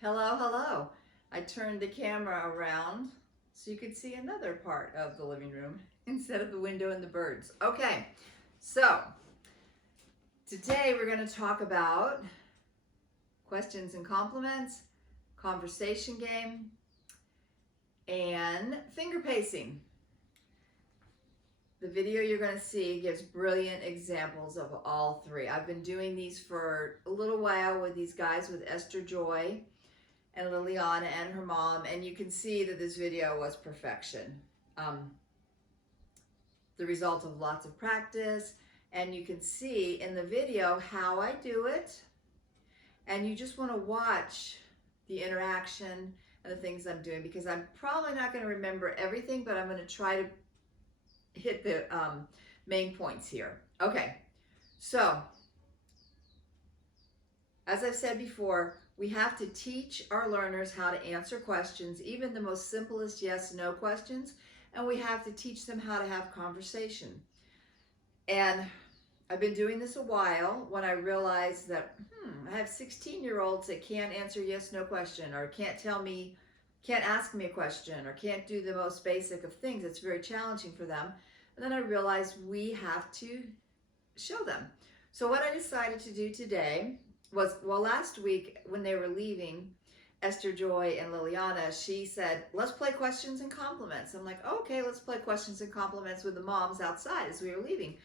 Hello, hello. I turned the camera around so you could see another part of the living room instead of the window and the birds. Okay, so today we're going to talk about questions and compliments, conversation game, and finger pacing. The video you're going to see gives brilliant examples of all three. I've been doing these for a little while with these guys, with Esther Joy and Liliana and her mom, and you can see that this video was perfection. The result of lots of practice, and you can see in the video how I do it, and you just want to watch the interaction and the things I'm doing, because I'm probably not going to remember everything, but I'm going to try to hit the main points here. Okay, so as I've said before, we have to teach our learners how to answer questions, even the most simplest yes/no questions, and we have to teach them how to have conversation. And I've been doing this a while when I realized that I have 16-year-olds that can't answer yes/no question, or can't ask me a question, or can't do the most basic of things. It's very challenging for them. And then I realized we have to show them. So what I decided to do today was, well, last week when they were leaving, Esther Joy and Liliana, she said, let's play questions and compliments. I'm like, okay, let's play questions and compliments with the moms outside as we were leaving.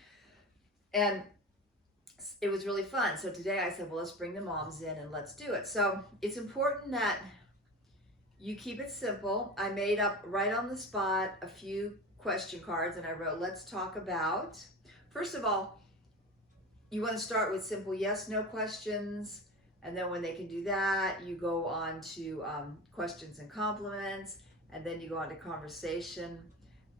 And it was really fun. So today I said, well, let's bring the moms in and let's do it. So it's important that you keep it simple. I made up right on the spot a few question cards, and I wrote, let's talk about. First of all, you want to start with simple yes/no questions, and then when they can do that, you go on to questions and compliments, and then you go on to conversation,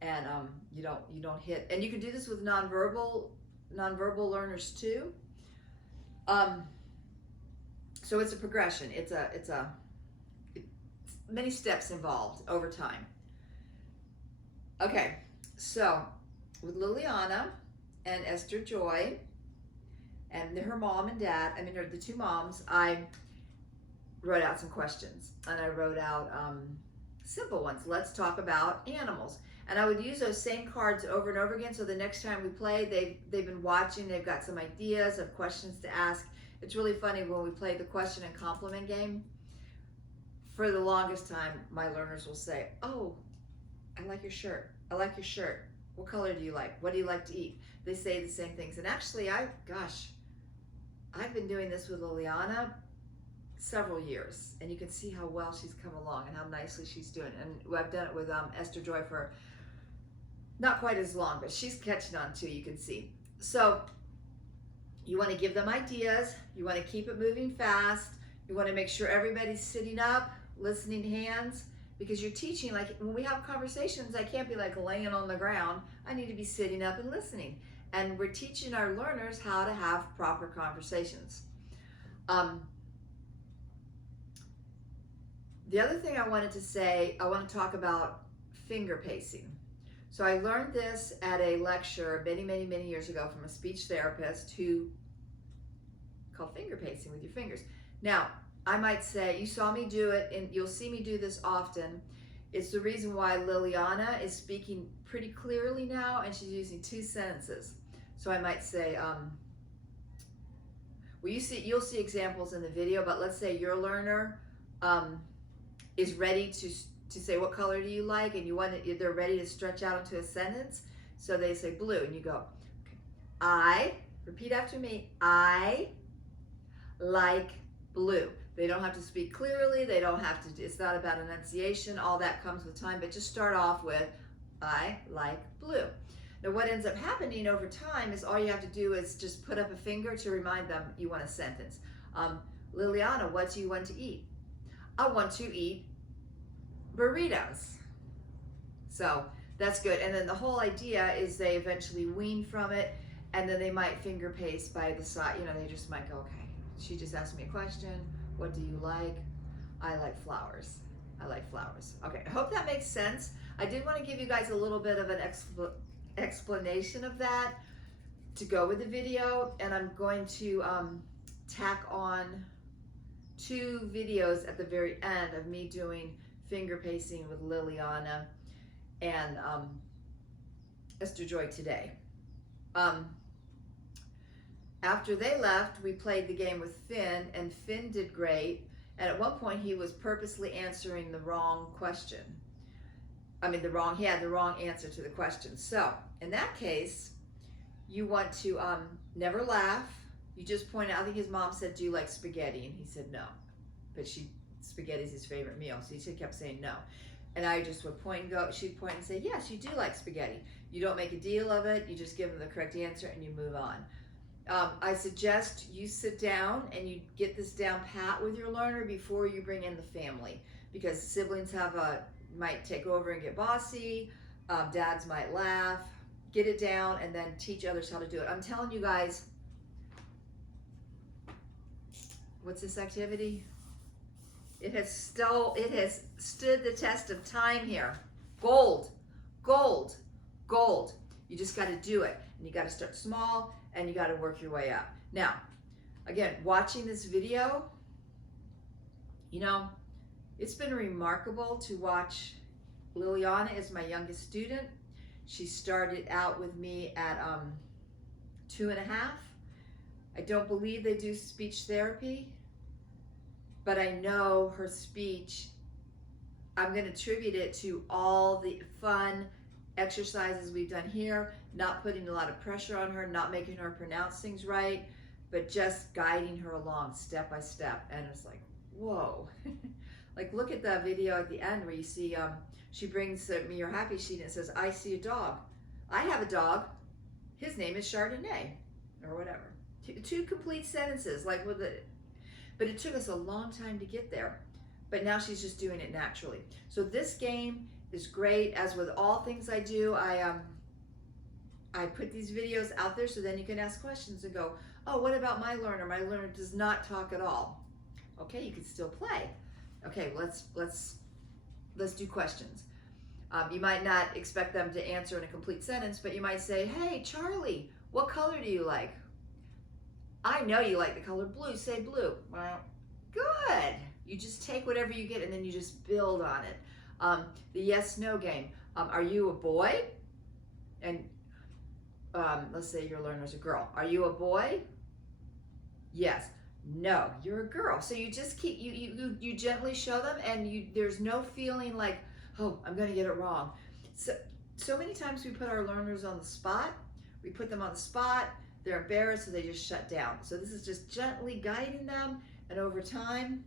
and you don't hit. And you can do this with nonverbal learners too. So it's a progression. It's many steps involved over time. Okay, so with Liliana and Esther Joy and her mom and dad, the two moms, I wrote out some questions, and I wrote out simple ones. Let's talk about animals. And I would use those same cards over and over again, so the next time we play, they've been watching, they've got some ideas of questions to ask. It's really funny when we play the question and compliment game. For the longest time, my learners will say, oh, I like your shirt. I like your shirt. What color do you like? What do you like to eat? They say the same things. And actually, I've been doing this with Liliana several years, and you can see how well she's come along and how nicely she's doing. And I've done it with Esther Joy for not quite as long, but she's catching on too, you can see. So you want to give them ideas. You want to keep it moving fast. You want to make sure everybody's sitting up, listening hands, because you're teaching, like when we have conversations, I can't be like laying on the ground. I need to be sitting up and listening. And we're teaching our learners how to have proper conversations. The other thing I wanted to say, I want to talk about finger pacing. So I learned this at a lecture many years ago from a speech therapist who called finger pacing with your fingers. Now, I might say, you saw me do it, and you'll see me do this often. It's the reason why Liliana is speaking pretty clearly now, and she's using two sentences. So I might say, well, you'll see examples in the video, but let's say your learner is ready to say, what color do you like? And they're ready to stretch out into a sentence. So they say blue, and you go, okay. Repeat after me, I like blue. They don't have to speak clearly. They don't have to, it's not about enunciation. All that comes with time, but just start off with, I like blue. Now what ends up happening over time is all you have to do is just put up a finger to remind them you want a sentence. Liliana, what do you want to eat? I want to eat burritos. So that's good. And then the whole idea is they eventually wean from it, and then they might finger pace by the side. They just might go, okay, she just asked me a question. What do you like? I like flowers. I like flowers. Okay, I hope that makes sense. I did want to give you guys a little bit of an explanation of that to go with the video, and I'm going to tack on 2 videos at the very end of me doing finger pacing with Liliana and Esther Joy today. After they left, we played the game with Finn, and Finn did great. And at one point, he was purposely answering the wrong question. He had the wrong answer to the question. So in that case, you want to never laugh. You just point out, I think his mom said, do you like spaghetti? And he said no, but spaghetti's his favorite meal. So he kept saying no. And I just would point and go, she'd point and say, yes, you do like spaghetti. You don't make a deal of it. You just give them the correct answer and you move on. I suggest you sit down and you get this down pat with your learner before you bring in the family, because siblings might take over and get bossy. Dads might laugh. Get it down and then teach others how to do it. I'm telling you guys, what's this activity? It has stood the test of time here. Gold, gold, gold. You just got to do it. And you got to start small and you got to work your way up. Now, again, watching this video, it's been remarkable to watch. Liliana is my youngest student. She started out with me at 2.5. I don't believe they do speech therapy, but I know her speech, I'm going to attribute it to all the fun exercises we've done here, not putting a lot of pressure on her, not making her pronounce things right, but just guiding her along step by step. And it's like, whoa. Like, look at the video at the end where you see she brings me your happy sheet and it says, I see a dog. I have a dog. His name is Chardonnay, or whatever. Two complete sentences, but it took us a long time to get there. But now she's just doing it naturally. So this game is great. As with all things I do, I put these videos out there so then you can ask questions and go, oh, what about my learner? My learner does not talk at all. Okay, you can still play. Okay, let's do questions. You might not expect them to answer in a complete sentence, but you might say, hey, Charlie, what color do you like? I know you like the color blue. Say blue. Well, good. You just take whatever you get and then you just build on it. The yes-no game. Are you a boy? And let's say your learner's a girl. Are you a boy? Yes. No, you're a girl. So you just keep, you gently show them, and there's no feeling like, oh, I'm going to get it wrong. So many times we put our learners on the spot. We put them on the spot. They're embarrassed, so they just shut down. So this is just gently guiding them, and over time,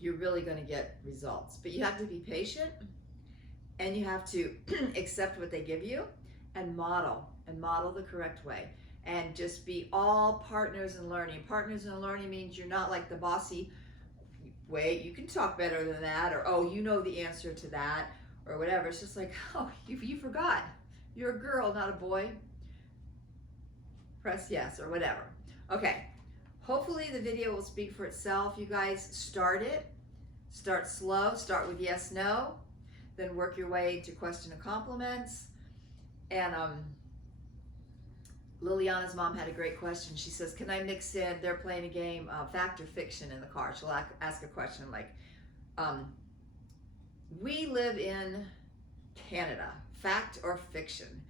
you're really going to get results. But you have to be patient, and you have to accept what they give you and model the correct way. And just be all partners in learning. Partners in learning means you're not like the bossy, wait, you can talk better than that, or oh, you know the answer to that, or whatever. It's just like, oh, you forgot. You're a girl, not a boy. Press yes, or whatever. Okay, hopefully the video will speak for itself. You guys start it. Start slow, start with yes, no, then work your way to question and compliments. And Liliana's mom had a great question. She says, can I mix in, they're playing a game, fact or fiction in the car. She'll ask a question like, we live in Canada, fact or fiction?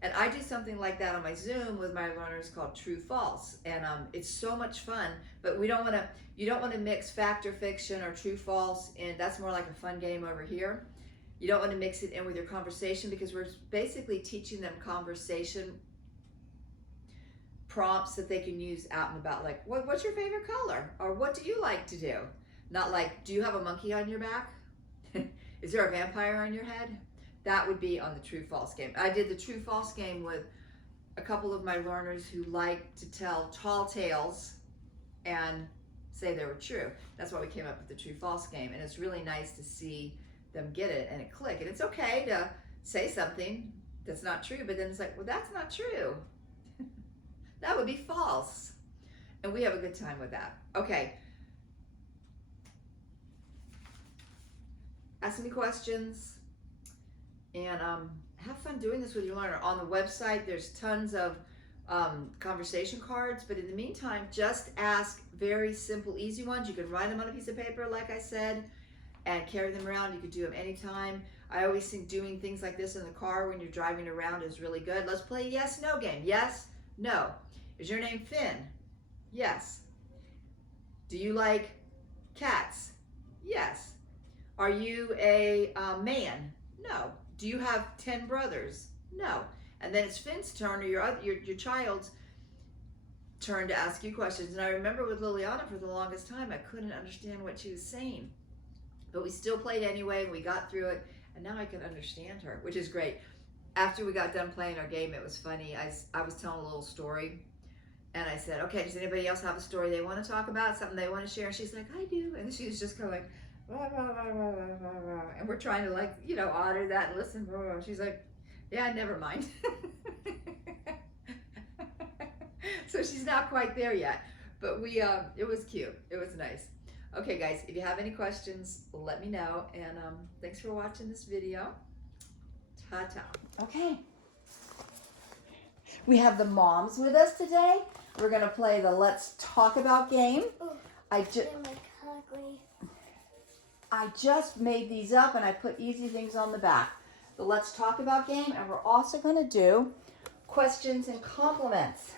And I do something like that on my Zoom with my learners called True False. And it's so much fun, but you don't want to mix fact or fiction or true false in. That's more like a fun game over here. You don't want to mix it in with your conversation, because we're basically teaching them conversation prompts that they can use out and about, like, what's your favorite color? Or what do you like to do? Not like, do you have a monkey on your back? Is there a vampire on your head? That would be on the true false game. I did the true false game with a couple of my learners who like to tell tall tales and say they were true. That's why we came up with the true false game. And it's really nice to see them get it and it click. And it's okay to say something that's not true, but then it's like, well, that's not true. That would be false. And we have a good time with that. Okay. Ask me questions and have fun doing this with your learner. On the website, there's tons of conversation cards, but in the meantime, just ask very simple, easy ones. You can write them on a piece of paper, like I said, and carry them around. You can do them anytime. I always think doing things like this in the car when you're driving around is really good. Let's play a yes, no game. Yes, no. Is your name Finn? Yes. Do you like cats? Yes. Are you a man? No. Do you have 10 brothers? No. And then it's Finn's turn, or your child's turn to ask you questions. And I remember with Liliana for the longest time, I couldn't understand what she was saying. But we still played anyway, and we got through it, and now I can understand her, which is great. After we got done playing our game, it was funny. I was telling a little story, and I said, okay, does anybody else have a story they want to talk about, something they want to share? And she's like, I do. And she was just kind of like, rah, rah, rah, rah, rah, rah, rah. And we're trying to, like, you know, honor that and listen. Rah, rah. She's like, yeah, never mind. So she's not quite there yet, but it was cute. It was nice. Okay, guys, if you have any questions, let me know. And thanks for watching this video. Ta-ta. Okay. We have the moms with us today. We're going to play the Let's Talk About game. Ooh, I just made these up, and I put easy things on the back. The Let's Talk About game, and we're also going to do questions and compliments.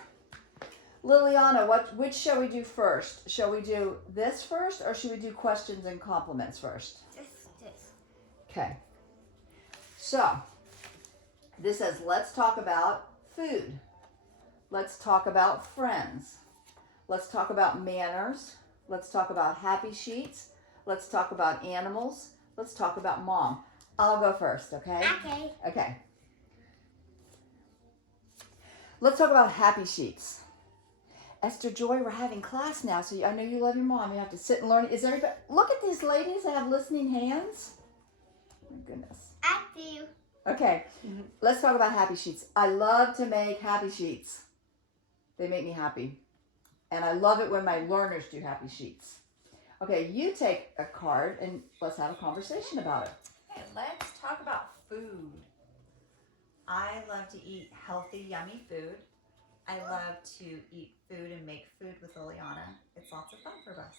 Liliana, which shall we do first? Shall we do this first, or should we do questions and compliments first? This. Okay. So, this says, let's talk about food. Let's talk about friends. Let's talk about manners. Let's talk about happy sheets. Let's talk about animals. Let's talk about mom. I'll go first, okay? Okay. Okay. Let's talk about happy sheets. Esther Joy, we're having class now, so I know you love your mom. You have to sit and learn. Is everybody? Look at these ladies that have listening hands. Oh my goodness. I do. Okay, let's talk about happy sheets. I love to make happy sheets. They make me happy. And I love it when my learners do happy sheets. Okay, you take a card and let's have a conversation about it. Okay, let's talk about food. I love to eat healthy, yummy food. I love to eat food and make food with Liliana. It's lots of fun for us.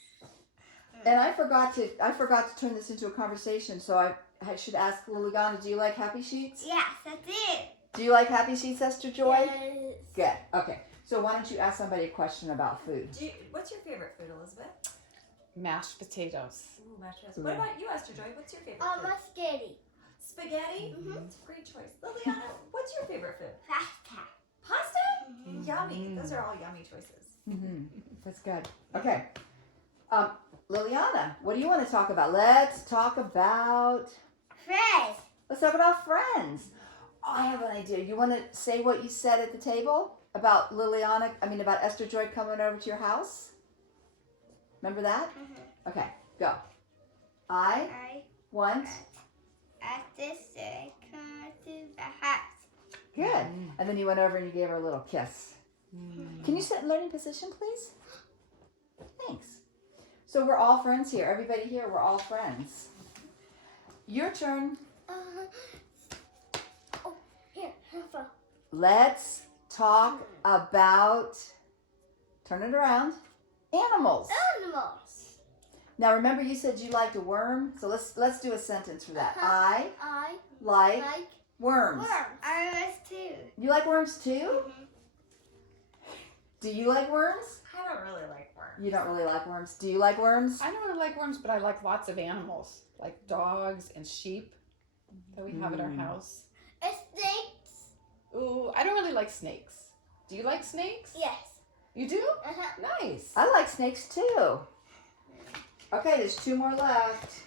And I forgot to turn this into a conversation, so I should ask Liliana, do you like happy sheets? Yes, that's it. Do you like happy sheets, Esther Joy? Yes. Good. Okay. So why don't you ask somebody a question about food? What's your favorite food, Elizabeth? Mashed potatoes. Ooh, mashed potatoes. What about you, Esther Joy? What's your favorite food? Spaghetti. Spaghetti? It's a great choice. Liliana, what's your favorite food? Pasta. Pasta? Yummy. Those are all yummy choices. That's good. Okay. Liliana, what do you want to talk about? Let's talk about Friends. friends. Oh, I have an idea. You want to say what you said at the table about about Esther Joy coming over to your house? Remember that? Okay, go. I want. At this come to the house. Good. And then you went over and you gave her a little kiss. Can you sit in learning position, please? Thanks. So we're all friends here. Everybody here, we're all friends. Your turn. Here. Let's talk about, turn it around, animals. Animals. Now remember you said you liked a worm, so let's do a sentence for that. I I like like worms. worms. I like too. You like worms too? Do you like worms? I don't really like worms. You don't really like worms. Do you like worms? I don't really like worms, but I like lots of animals, like dogs and sheep that we have at our house. Snakes. Ooh, I don't really like snakes. Do you like snakes? Yes. You do? Uh-huh. Nice. I like snakes too. Okay, there's 2 more left.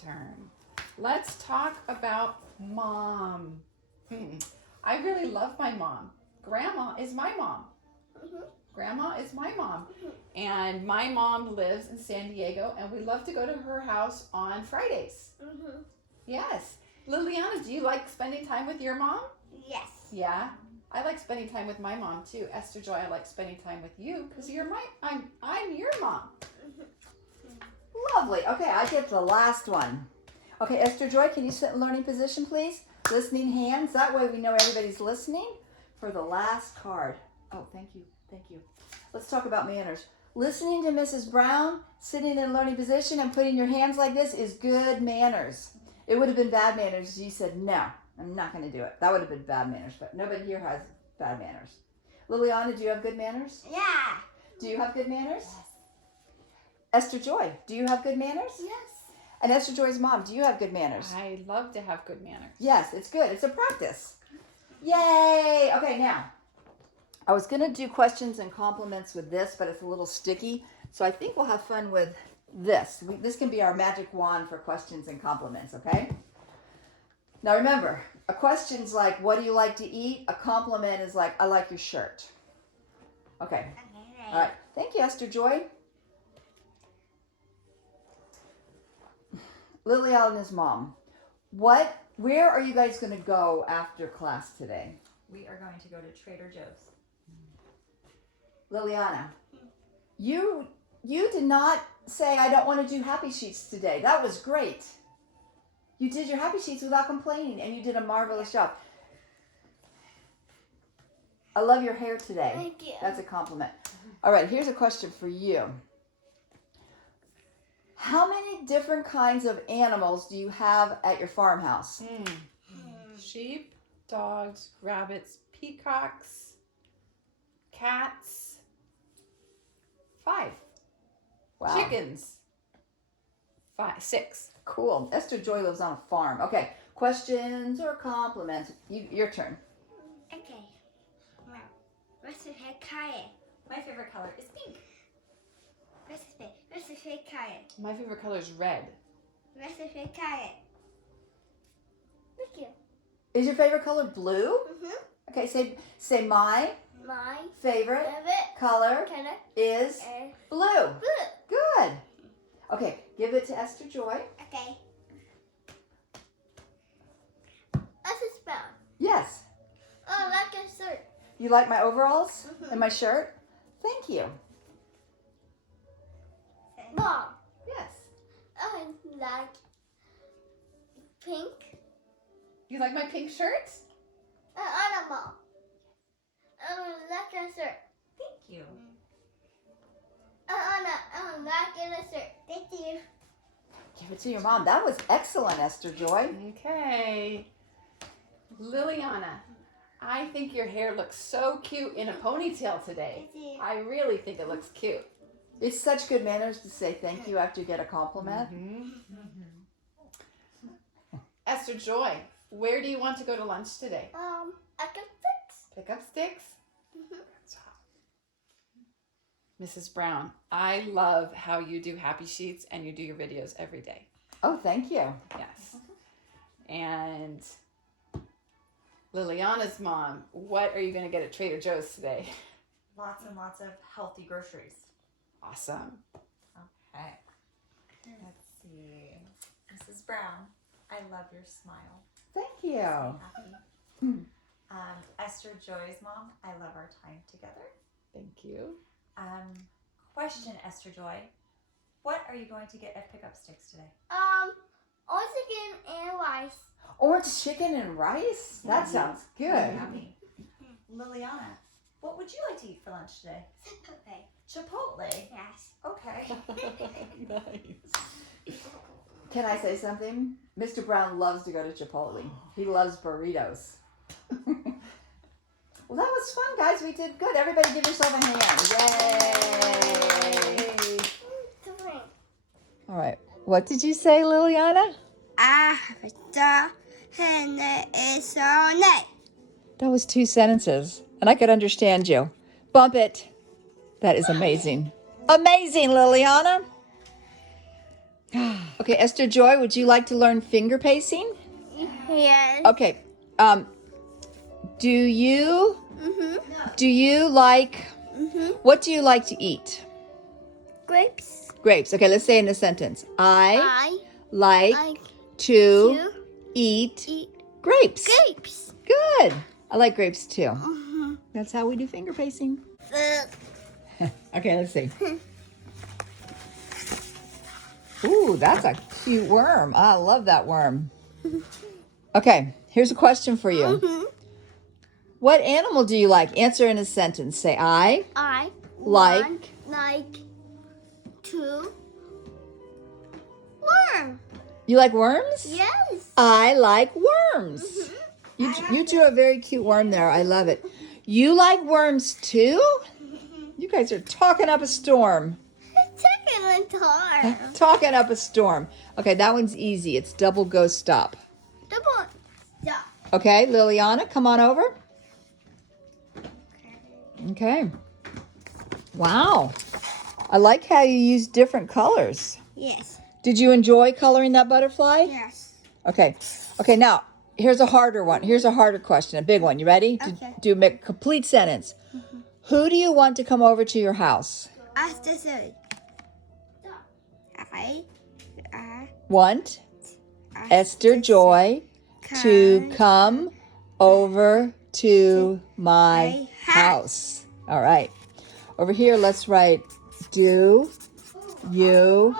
Turn. Let's talk about mom. I really love my mom. Grandma is my mom. Grandma is my mom. And my mom lives in San Diego, and we love to go to her house on Fridays. Yes. Liliana, do you like spending time with your mom? Yes. Yeah. I like spending time with my mom too. Esther Joy, I like spending time with you because I'm your mom. Lovely. Okay, I get the last one. Okay, Esther Joy, can you sit in learning position, please? Listening hands. That way we know everybody's listening. for the last card. Oh, thank you. Thank you. Let's talk about manners. Listening to Mrs. Brown, sitting in a learning position and putting your hands like this is good manners. It would have been bad manners if you said, no, I'm not going to do it. That would have been bad manners, but nobody here has bad manners. Liliana, do you have good manners? Yeah. Do you have good manners? Esther Joy, do you have good manners? Yes. And Esther Joy's mom, do you have good manners? I love to have good manners. Yes, it's good. It's a practice. Yay! Okay, now, I was going to do questions and compliments with this, but it's a little sticky. So I think we'll have fun with this. This can be our magic wand for questions and compliments, okay? Now remember, a question's like, what do you like to eat? A compliment is like, I like your shirt. Okay. All right. Thank you, Esther Joy. Liliana's mom. Where are you guys going to go after class today? We are going to go to Trader Joe's. Liliana, you did not say I don't want to do happy sheets today. That was great. You did your happy sheets without complaining, and you did a marvelous job. I love your hair today. Thank you. That's a compliment. All right, here's a question for you. How many different kinds of animals do you have at your farmhouse? Sheep, dogs, rabbits, peacocks, cats, 5. Wow. chickens, 6. Cool. Esther Joy lives on a farm. Okay, questions or compliments? Your turn. Okay. Now, what's your favorite color? My favorite color is pink. What's your favorite color? My favorite color is red. What's your favorite color? Thank you. Is your favorite color blue? Mm-hmm. Okay, say my My favorite favorite color color is is blue. blue. Good. Okay, give it to Esther Joy. Okay. What's this brown? Yes. Oh, I like your shirt. You like my overalls Mhm. and my shirt? Thank you. Mom, Yes. I like pink. You like my pink shirt? Animal. I like your shirt. Thank you. I like your shirt. Thank you. Give it to your mom. That was excellent, Esther Joy. Okay. Liliana, I think your hair looks so cute in a ponytail today. Thank you. I really think it looks cute. It's such good manners to say thank you after you get a compliment. Esther Joy, where do you want to go to lunch today? I can fix. Pick up sticks? Mrs. Brown, I love how you do happy sheets and you do your videos every day. Oh, thank you. Yes. And Liliana's mom, what are you going to get at Trader Joe's today? Lots and lots of healthy groceries. Awesome. Okay. Let's see. Mrs. Brown, I love your smile. Thank you. Happy. Esther Joy's mom, I love our time together. Thank you. Question, Esther Joy. What are you going to get at Pickup Sticks today? Chicken and rice. Orange chicken and rice? That sounds good. Yummy. Liliana, what would you like to eat for lunch today? Okay. Chipotle. Yes. Okay. Nice. Can I say something? Mr. Brown loves to go to Chipotle. He loves burritos. Well, that was fun, guys. We did good. Everybody give yourself a hand. Yay! All right. What did you say, Liliana? After Hannah is on it. That was 2 sentences, and I could understand you. Bump it. That is amazing. Amazing, Liliana. Okay, Esther Joy, would you like to learn finger pacing? Yes. Okay. Do you like, what do you like to eat? Grapes. Grapes. Okay, let's say in a sentence. I like like to to eat eat grapes. grapes. Good. I like grapes too. That's how we do finger pacing. Okay, let's see. Ooh, that's a cute worm. I love that worm. Okay, here's a question for you. What animal do you like? Answer in a sentence. Say, I like like to worm. You like worms? Yes. I like worms. You drew a very cute worm there. I love it. You like worms too? You guys are talking up a storm. Chicken and tar. Talking up a storm. Okay, that one's easy. It's double go stop. Double. Yeah. Okay, Liliana, come on over. Okay. Wow. I like how you use different colors. Yes. Did you enjoy coloring that butterfly? Yes. Okay. Okay, now, here's a harder one. Here's a harder question, a big one. You ready? Okay. Do a complete sentence. Who do you want to come over to your house? After three. I Want Esther Joy to come over to my house. All right. Over here, let's write, do you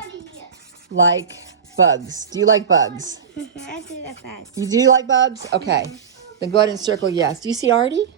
like bugs? Do you like bugs? I do the best. You do like bugs? Okay. Then go ahead and circle yes. Do you see Artie?